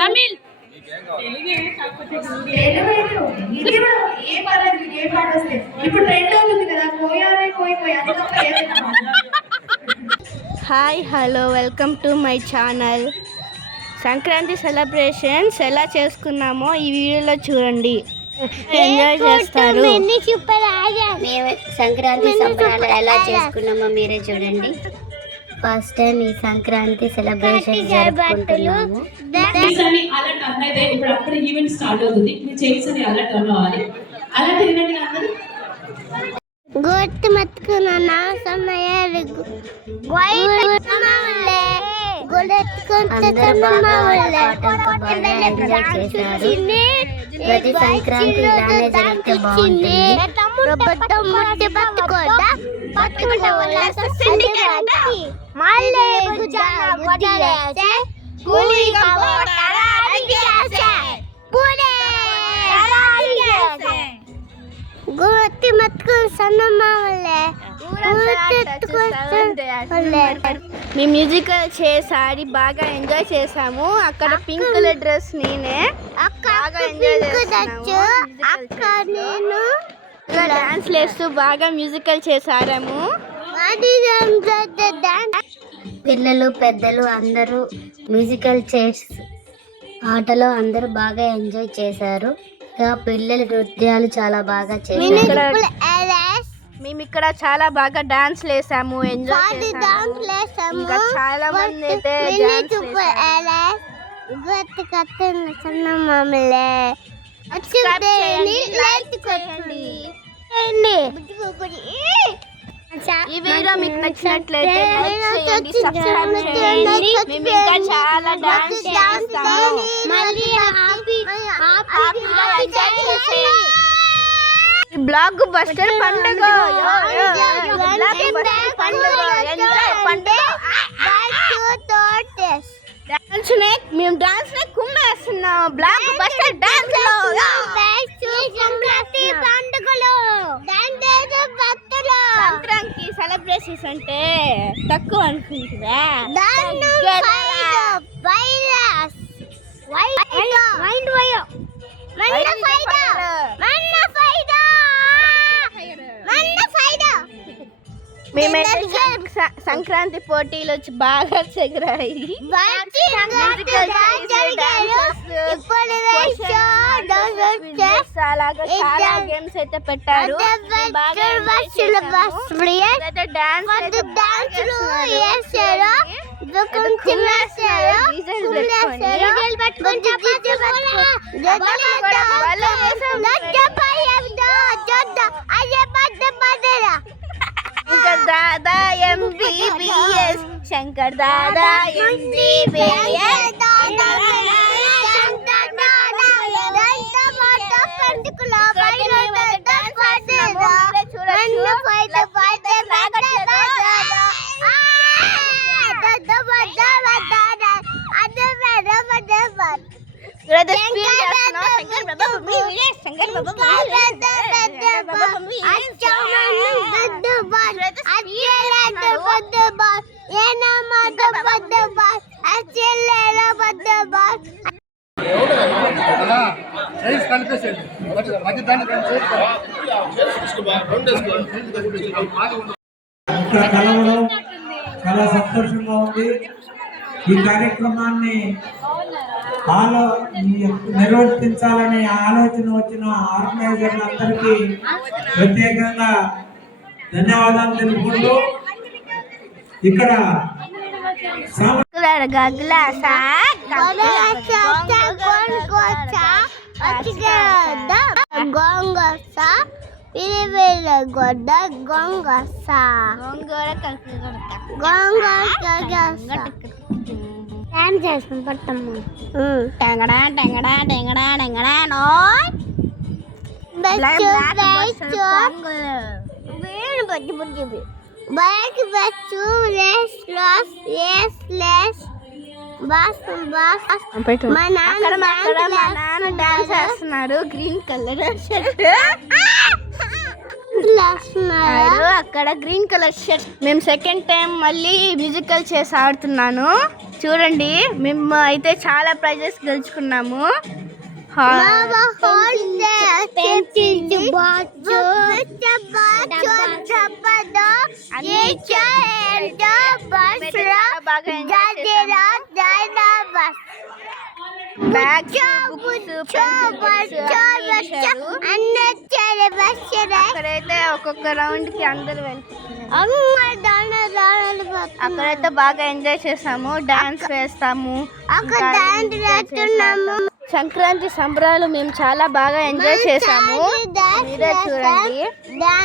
Tamil hi hello welcome to my channel. Sankranti celebrations ఎలా చేసుకున్నామో ఈ వీడియోలో చూడండి, ఎంజాయ్ చేస్తారు. మేము సంక్రాంతి సంబరాలు ఎలా చేసుకున్నామో మీరే చూడండి. ఫస్ట్ టైం ఈ సంక్రాంతి సెలబ్రేషన్ జరుపుకుంటున్నాము. అలర్ట్ అయితే ఇప్పుడు అక్కడ ఈవెంట్ స్టార్ట్ అవుతుంది. మీరు చైర్స్ అని అలర్ట్ అవ్వాలి. అలర్ట్ తిరగండి అందరూ. గుర్తు మత్తుకున్నా సమయ ప్రతి సంక్రాంతి ఇలానే జరిగితే బాగుంటుంది. గుర్తి మత్తుకు సన్నమావలే మేము మ్యూజికల్ చేసారి బాగా ఎంజాయ్ చేసాము. అక్కడ పింక్ కలర్ డ్రెస్ నేనే బాగా ఎంజాయ్ చేసాము. నేను డాన్స్ వేస్తూ బాగా మ్యూజికల్ చేసాము. పిల్లలు పెద్దలు అందరూ మ్యూజికల్ చైర్స్ ఆటలో అందరూ బాగా ఎంజాయ్ చేశారు. ఇంకా పిల్లల నృత్యాలు చాలా బాగా చేశారు. మేము ఇక్కడ చాలా బాగా డాన్స్ వేసాము, ఎంజాయ్ చేసాము. ఇంకా చాలా మంది అయితే ఈ వీడియో మీకు నచ్చినట్లయితే లైక్ చేయండి, సబ్స్క్రైబ్ చేయండి. మేము ఇంకా చాలా డాన్స్ చేస్తాము. బ్లాక్ బస్టర్ పండుగ మేము డాన్స్ కుమ్మేస్తున్నాం. Blockbuster dance Sankranti celebrations అంటే తక్కువ అనుకుంటుందా? మేమైతే సంక్రాంతి పోటీలు వచ్చి బాగా చెగరాయి. అలాగా చాలా గేమ్స్ అయితే పెట్టారు. Shankar Dada MBBS, Shankar Dada MBBS. కలవడం చాలా సంతోషంగా ఉంది. ఈ కార్యక్రమాన్ని నిర్వర్తించాలనే ఆలోచన వచ్చిన ఆర్గనైజర్లందరికీ ప్రత్యేకంగా ధన్యవాదాలు తెలుపుకుంటూ ఇక్కడ చేస్తున్నారు. గ్రీన్ కలర్ షర్ట్ అక్కడ గ్రీన్ కలర్ షర్ట్. మేము సెకండ్ టైం మళ్ళీ మ్యూజికల్ చేసి ఆడుతున్నాను. చూడండి మేము అయితే చాలా ప్రైజెస్ గెలుచుకున్నాము. అక్కడైతే ఒక్కొక్క రౌండ్ కి అందరు అక్కడైతే బాగా ఎంజాయ్ చేసాము, డాన్స్ వేస్తాము. సంక్రాంతి సంబరాలు మేము చాలా బాగా ఎంజాయ్ చేసాము. మీరే చూడండి,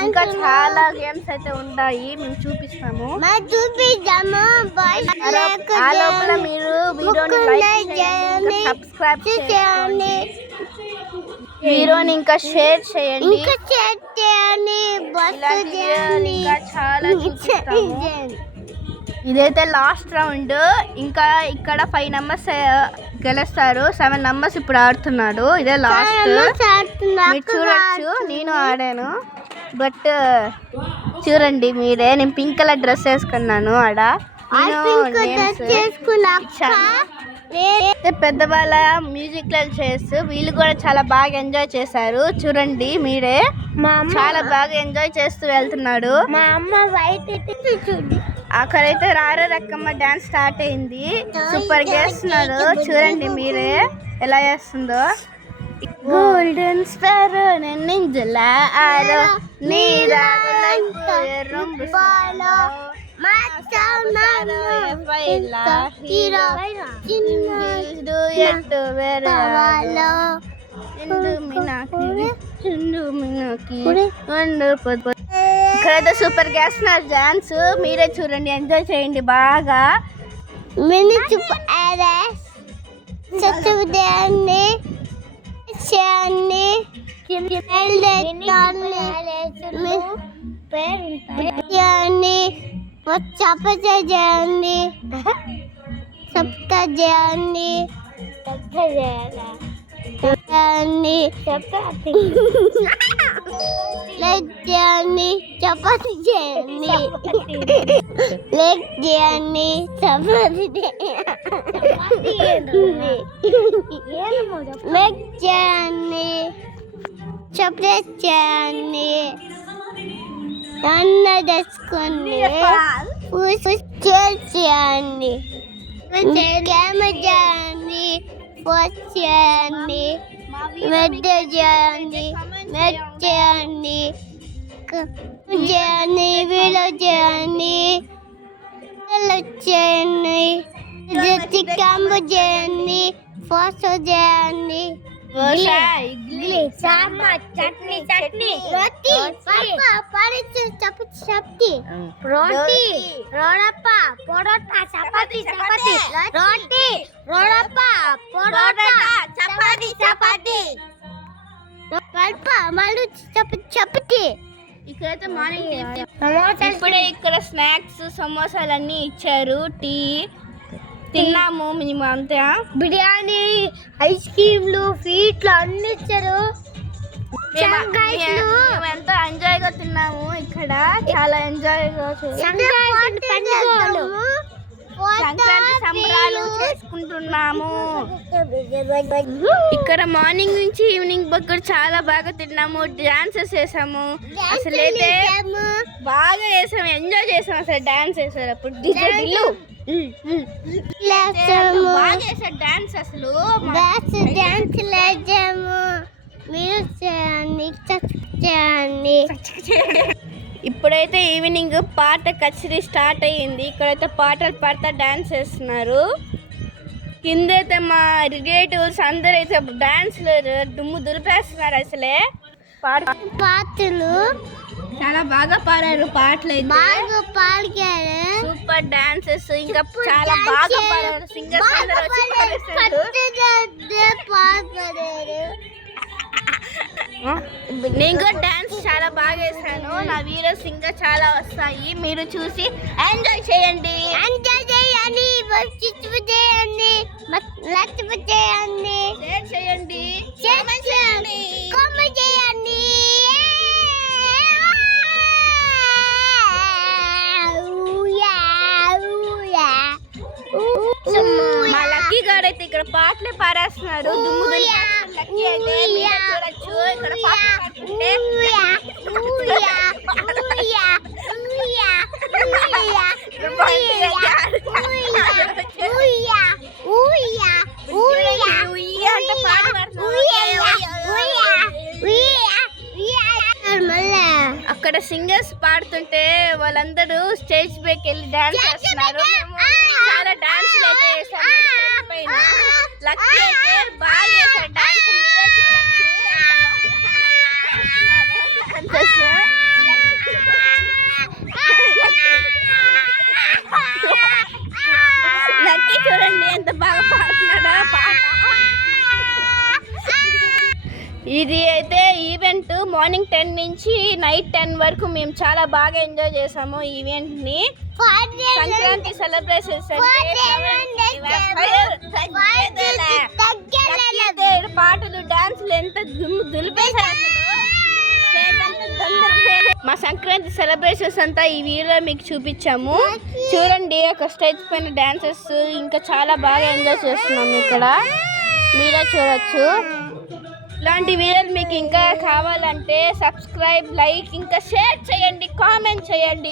ఇంకా చాలా గేమ్స్ అయితే ఉన్నాయి, మేము చూపిస్తాము. ఆ లోపల మీరు వీడియోని లైక్ చేయండి, సబ్స్క్రైబ్ చేయండి, వీడియోని ఇంకా షేర్ చేయండి. ఇంకా చాలా చూపిస్తాము. ఇదైతే లాస్ట్ రౌండ్. ఇంకా ఇక్కడ 5 నంబర్స్ గెలుస్తారు. 7 నంబర్స్ ఇప్పుడు ఆడుతున్నాడు. ఇదే లాస్ట్. మీరు చూడొచ్చు, నేను ఆడాను. బట్ చూడండి మీరే, నేను పింక్ కలర్ డ్రెస్ వేసుకున్నాను. ఆడ పెద్దవాళ్ళ మ్యూజిక్ చైర్స్, వీళ్ళు కూడా చాలా బాగా ఎంజాయ్ చేశారు. చూడండి మీరే, చాలా బాగా ఎంజాయ్ చేస్తూ వెళ్తున్నాడు. మా అమ్మ వైట్ అక్కడైతే రారా రక్కమ్మ డాన్స్ స్టార్ట్ అయింది. సూపర్ చేస్తున్నారు. చూడండి మీరే ఎలా చేస్తుందో. గోల్డెన్ స్టార్ నెంజలారో నీరాలో ఇక్కడైతే సూపర్ చేస్తున్నారు డాన్స్. మీరే చూడండి, ఎంజాయ్ చేయండి బాగా. చేయండి, సబ్స్క్రైబ్ చేయండి, లైక్ చేయండి, చపాతి చేయండి, లైక్ చేయండి, చపాతి లైక్ చేయండి, చపాతి చేయండి, అన్న తెచ్చుకోండి, చేయండి, చేయండి, పోస్ట్ చేయండి, మెసేజ్ చేయండి, చేయండి, చేయండి, వీడియో చేయండి, చేయండి, క్యాంప్ చేయండి, ఫోటో చేయండి, ఇడ్లీ, సాంబార్, చట్నీ, రోటీ, చపాతి, రోటీ, రోడప్ప, పొరోటా, చపాతి, రోటీ, రోడప్ప, పొరోటా, చపాతి, మళ్ళీ చపాతి. ఇక్కడైతే మార్నింగ్ ఇప్పుడే ఇక్కడ స్నాక్స్ సమోసాలన్నీ ఇచ్చారు, టీ తిన్నాము మేము అంతా. బిర్యానీ, ఐస్ క్రీమ్లు, స్వీట్లు అన్ని ఇచ్చారు. ఎంతో ఎంజాయ్ గా తిన్నాము. ఇక్కడ చాలా ఎంజాయ్ గా సంక్రాంతి సంబరాలు చేసుకుంటున్నాము. ఇక్కడ మార్నింగ్ నుంచి ఈవినింగ్ వరకు చాలా బాగా తిన్నాము, డాన్సెస్ చేసాము. అసలైతే బాగా చేసాము, ఎంజాయ్ చేసాము. అసలు డాన్స్ చేసేటప్పుడు బాగా చేసారు డాన్స్. అసలు డాన్స్ లేచాము, మీరు చేయండి. ఇప్పుడైతే ఈవినింగ్ పాట కచేరీ స్టార్ట్ అయ్యింది. ఇక్కడైతే పాటలు పాడతా డాన్స్ చేస్తున్నారు. కిందైతే మా రిలేటివ్స్ అందరూ అయితే డాన్స్ దుమ్ము దులిపేస్తున్నారు. అసలే పాటలు చాలా బాగా పాడారు. పాటలు అయితే బాగా పాడారు, సూపర్ డాన్సెస్, ఇంకా చాలా బాగా పాడారు. సింగర్స్ అందరూ వచ్చి పాడేశారు. నేను కూడా డాన్స్ చాలా బాగా వేసాను. నా వీడియోస్ ఇంకా చాలా వస్తాయి, మీరు చూసి ఎంజాయ్ చేయండి. షేర్ చేయండి, కామెంట్ చేయండి. మా లక్కీ గారు అయితే ఇక్కడ పాటలే పాడేస్తున్నాడు. దుమ్ము దులిపేస్తున్నాడు లక్కీ అయితే. మీరే చూడొచ్చు ఇక్కడ పాటలు పాడుతుంటే. అంటే పాట అక్కడ సింగర్స్ పాడుతుంటే వాళ్ళందరూ స్టేజ్ పైకి వెళ్ళి డాన్స్ చేస్తున్నారు. మేము చాలా డాన్స్ అయితే వేసాము స్టేజ్ పైన. లక్కీ అయితే బాగా చేశారు డాన్స్. మీరే చూడొచ్చు లక్కీ చూడండి ఎంత బాగా పాడుతున్నాడో పాట. ఇది అయితే ఈవెంట్ మార్నింగ్ 10 నుంచి నైట్ 10 వరకు మేము చాలా బాగా ఎంజాయ్ చేసాము ఈ ఈవెంట్ ని. సంక్రాంతి సెలబ్రేషన్స్ అంటే పాటలు డాన్సులు ఎంత దులిపేశారు. మా సంక్రాంతి సెలబ్రేషన్స్ అంతా ఈ వీడియోలో మీకు చూపించాము. చూడండి ఒక స్టేజ్ పైన డాన్సెస్ ఇంకా చాలా బాగా ఎంజాయ్ చేస్తున్నాము ఇక్కడ. మీరే చూడొచ్చు. ఇలాంటి వీడియోలు మీకు ఇంకా కావాలంటే సబ్స్క్రైబ్, లైక్, ఇంకా షేర్ చేయండి, కామెంట్ చేయండి.